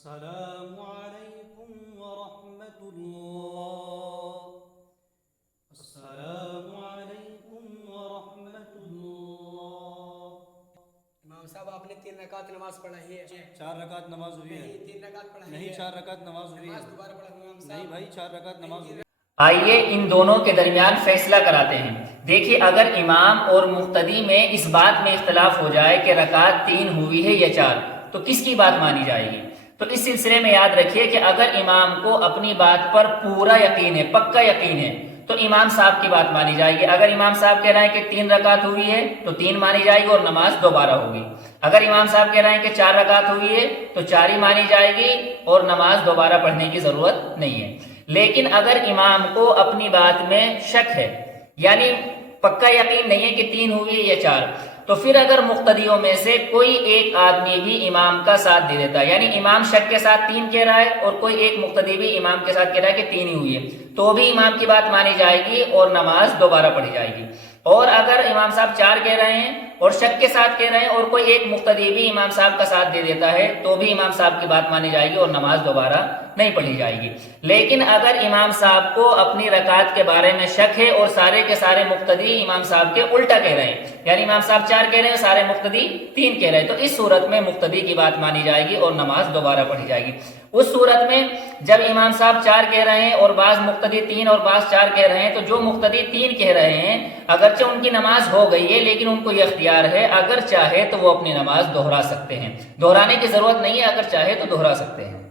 السلام علیکم ورحمۃ اللہ، السلام علیکم ورحمۃ اللہ۔ امام صاحب آپ نے 3 رکعت نماز پڑھی ہے؟ 4 رکعت نماز ہوئی ہے؟ نہیں 3 رکعت پڑھی ہے؟ نہیں 4 رکعت نماز ہوئی ہے؟ نماز دوبارہ پڑھا امام صاحب؟ نہیں بھائی 4 رکعت نماز ہوئی ہے۔ آئیے ان دونوں کے درمیان فیصلہ کراتے ہیں۔ دیکھیے اگر امام اور مقتدی میں اس بات میں اختلاف ہو جائے کہ رکعت 3 ہوئی ہے یا 4 تو کس کی بات مانی جائے گی؟ تو اس سلسلے میں یاد رکھیے کہ اگر امام کو اپنی بات پر پورا یقین ہے، پکا یقین ہے، تو امام صاحب کی بات مانی جائے گی۔ اگر امام صاحب کہہ رہے ہیں کہ 3 رکعت ہوئی ہے تو 3 مانی جائے گی اور نماز دوبارہ ہوگی۔ اگر امام صاحب کہہ رہے ہیں کہ 4 رکعت ہوئی ہے تو 4 ہی مانی جائے گی اور نماز دوبارہ پڑھنے کی ضرورت نہیں ہے۔ لیکن اگر امام کو اپنی بات میں شک ہے، یعنی پکا یقین نہیں ہے کہ 3 ہوئی یا 4، تو پھر اگر مقتدیوں میں سے کوئی ایک آدمی بھی امام کا ساتھ دے دیتا ہے، یعنی امام شک کے ساتھ 3 کہہ رہا ہے اور کوئی ایک مقتدی بھی امام کے ساتھ کہہ رہا ہے کہ 3 ہی ہوئی ہے، تو بھی امام کی بات مانی جائے گی اور نماز دوبارہ پڑھی جائے گی۔ اور اگر امام صاحب 4 کہہ رہے ہیں اور شک کے ساتھ کہہ رہے ہیں اور کوئی ایک مقتدی بھی امام صاحب کا ساتھ دے دیتا ہے تو بھی امام صاحب کی بات مانی جائے گی اور نماز دوبارہ نہیں پڑھی جائے گی۔ لیکن اگر امام صاحب کو اپنی رکعت کے بارے میں شک ہے اور سارے کے سارے مقتدی امام صاحب کے الٹا کہہ رہے ہیں، یعنی امام صاحب 4 کہہ رہے ہیں اور سارے مقتدی 3 کہہ رہے ہیں، تو اس صورت میں مقتدی کی بات مانی جائے گی اور نماز دوبارہ پڑھی جائے گی۔ اس صورت میں جب امام صاحب 4 کہہ رہے ہیں اور بعض مقتدی 3 اور بعض 4 کہہ رہے ہیں، تو جو مقتدی 3 کہہ رہے ہیں اگرچہ ان کی نماز ہو گئی ہے لیکن ان کو یہ اختیار ہے اگر چاہے تو وہ اپنی نماز دہرا سکتے ہیں، دہرانے کی ضرورت نہیں ہے، اگر چاہے تو دہرا سکتے ہیں۔